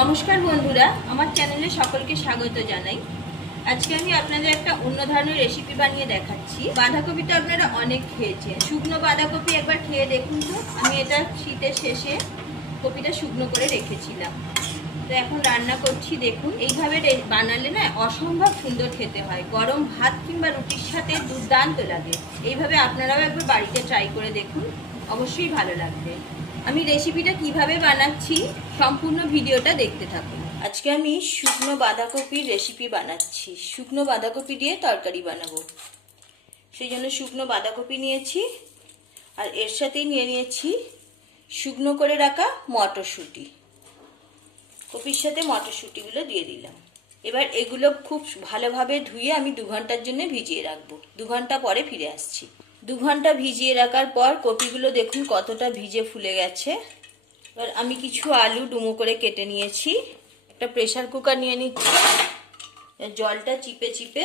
নমস্কার বন্ধুরা, আমার চ্যানেলে সকলকে স্বাগত জানাই। আজকে আমি আপনাদের একটা অন্য ধরনের রেসিপি বানিয়ে দেখাচ্ছি। বাঁধাকপিটা আপনারা অনেক খেয়েছেন। শুকনো বাঁধাকপি একবার খেয়ে দেখুন তো। আমি এটা শীতের শেষে কপিটা শুকনো করে রেখেছিলাম। তো এখন রান্না করছি, দেখুন। এইভাবে বানালে না অসম্ভব সুন্দর খেতে হয়। গরম ভাত কিংবা রুটির সাথে দুর্দান্ত লাগে। এইভাবে আপনারাও একবার বাড়িতে ট্রাই করে দেখুন। অবশ্যই ভালো লাগবে। আমি রেসিপিটা কীভাবে বানাচ্ছি সম্পূর্ণ ভিডিওটা দেখতে থাকুন। আজকে আমি শুকনো বাঁধাকপির রেসিপি বানাচ্ছি। শুকনো বাঁধাকপি দিয়ে তরকারি বানাবো। সেই জন্য শুকনো বাঁধাকপি নিয়েছি আর এর সাথেই নিয়ে নিয়েছি শুকনো করে রাখা মটরশুঁটি। কপির সাথে মটরশুঁটিগুলো দিয়ে দিলাম। এবার এগুলো খুব ভালোভাবে ধুয়ে আমি দু ঘণ্টার জন্য ভিজিয়ে রাখব। দু ঘণ্টা পরে ফিরে আসছি। দু ঘণ্টা ভিজিয়ে রাখার পর কপিগুলো দেখুন কতটা ভিজে ফুলে গেছে। এবার আমি কিছু আলু ডুমো করে কেটে নিয়েছি। একটা প্রেসার কুকার নিয়ে নিচ্ছি। জলটা চিপে চিপে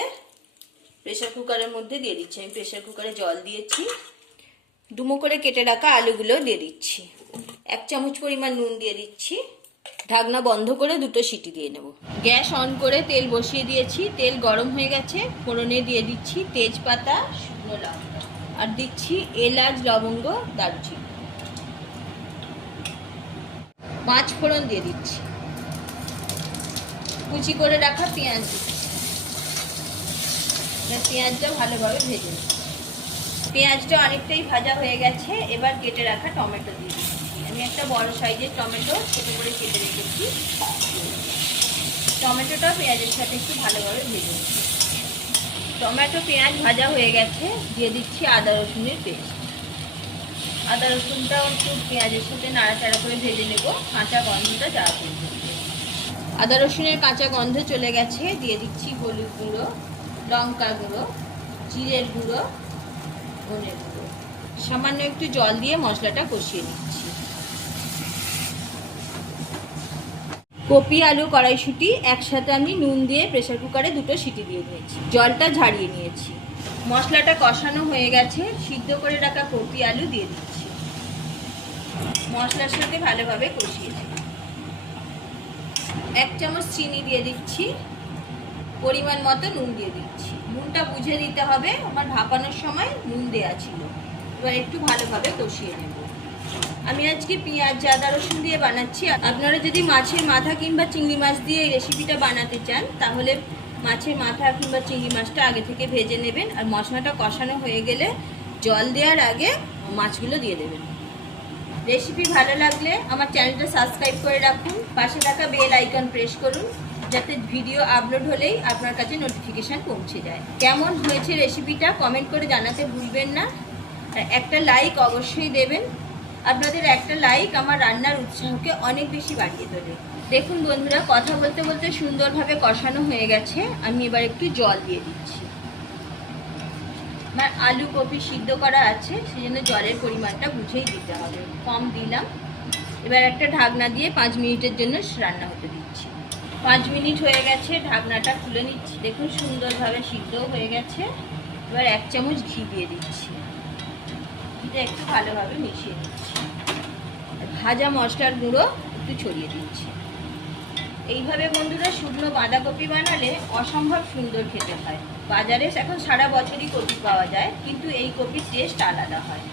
প্রেসার কুকারের মধ্যে দিয়ে দিচ্ছি। আমি প্রেশার কুকারে জল দিয়েছি। ডুমো করে কেটে রাখা আলুগুলো দিয়ে দিচ্ছি। এক চামচ পরিমাণ নুন দিয়ে দিচ্ছি। ঢাকনা বন্ধ করে দুটো সিটি দিয়ে নেব। গ্যাস অন করে তেল বসিয়ে দিয়েছি। তেল গরম হয়ে গেছে। ফোড়নে দিয়ে দিচ্ছি তেজপাতা, শুকনো লঙ্কা। আর দিচ্ছি এলাচ, লবঙ্গ, দারুচিনি। পাঁচ ফোড়ন দিয়ে দিচ্ছি। কুচি করে রাখা পেঁয়াজ। দিচ্ছি পেঁয়াজটা ভালোভাবে ভেজে পেঁয়াজটা অনেকটাই ভাজা হয়ে গেছে, এবার কেটে রাখা টমেটো দিয়ে দিচ্ছি। আমি একটা বড় সাইজের টমেটো ছোটো করে কেটে রেখেছি। টমেটোটা পেঁয়াজের সাথে একটু ভালোভাবে ভেজে নিচ্ছি। টমেটো, পেঁয়াজ ভাজা হয়ে গেছে, দিয়ে দিচ্ছি আদা রসুনের পেস্ট। আদা রসুনটাও একটু পেঁয়াজের সাথে নাড়াচাড়া করে ভেজে নেব, কাঁচা গন্ধটা পর্যন্ত আদা রসুনের কাঁচা গন্ধ চলে গেছে, দিয়ে দিচ্ছি হলুদ গুঁড়ো, লঙ্কা গুঁড়ো, জিরের গুঁড়ো ধনের গুঁড়ো। সামান্য একটু জল দিয়ে মশলাটা কষিয়ে নিচ্ছি। কপি, আলু, কড়াইশুঁটি, একসাথে আমি নুন দিয়ে প্রেসার কুকারে দুটো সিটি দিয়ে দিয়েছি। জলটা ঝাড়িয়ে নিয়েছি। মশলাটা কষানো হয়ে গেছে, সিদ্ধ করে রাখা কপি, আলু দিয়ে দিচ্ছি। মশলার সাথে ভালোভাবে কষিয়ে দিই এক চামচ চিনি দিয়ে দিচ্ছি। পরিমাণ মতো নুন দিয়ে দিচ্ছি। নুনটা বুঝে দিতে হবে, আমার ভাপানোর সময় নুন দেওয়া ছিল। এবার একটু ভালোভাবে কষিয়ে নেব। আমি আজকে পেঁয়াজ, আদা, রসুন দিয়ে বানাচ্ছি। আপনারা যদি মাছের মাথা কিংবা চিংড়ি মাছ দিয়ে এই রেসিপিটা বানাতে চান, তাহলে মাছের মাথা কিংবা চিংড়ি মাছটা আগে থেকে ভেজে নেবেন। আর মশলাটা কষানো হয়ে গেলে জল দেওয়ার আগে মাছগুলো দিয়ে দেবেন। রেসিপি ভালো লাগলে আমার চ্যানেলটা সাবস্ক্রাইব করে রাখুন। পাশে থাকা বেল আইকন প্রেস করুন, যাতে ভিডিও আপলোড হলেই আপনার কাছে নোটিফিকেশান পৌঁছে যায়। কেমন হয়েছে রেসিপিটা কমেন্ট করে জানাতে ভুলবেন না। একটা লাইক অবশ্যই দেবেন। আপনাদের একটা লাইক আমার রান্নার উৎসাহকে অনেক বেশি বাড়িয়ে তোলে। দেখুন বন্ধুরা, কথা বলতে বলতে সুন্দরভাবে কষানো হয়ে গেছে। আমি এবার একটু জল দিয়ে দিচ্ছি। আমার আলু কপি সিদ্ধ করা আছে সেই জন্য জলের পরিমাণটা বুঝেই দিতে হবে। কম দিলাম। এবার একটা ঢাকনা দিয়ে পাঁচ মিনিটের জন্য রান্না হতে দিচ্ছি। পাঁচ মিনিট হয়ে গেছে, ঢাকনাটা খুলে নিচ্ছি। দেখুন সুন্দরভাবে সিদ্ধও হয়ে গেছে। এবার এক চামচ ঘি দিয়ে দিচ্ছি। ঘিটা একটু ভালোভাবে মিশিয়ে দিচ্ছি ভাজা মশলার গুঁড়ো একটু ছড়িয়ে দিচ্ছি। এইভাবে বন্ধুরা শুকনো বাঁধাকপি বানালে অসম্ভব সুন্দর খেতে হয়। বাজারে এখন সারা বছরই কপি পাওয়া যায়, কিন্তু এই কপির টেস্ট আলাদা হয়।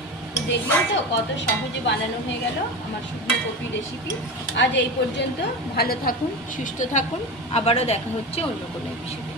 দেখলেন তো কত সহজে বানানো হয়ে গেল আমার শুকনো কপি রেসিপি আজ এই পর্যন্ত ভালো থাকুন, সুস্থ থাকুন। আবারও দেখা হচ্ছে অন্য কোনো এপিসোডে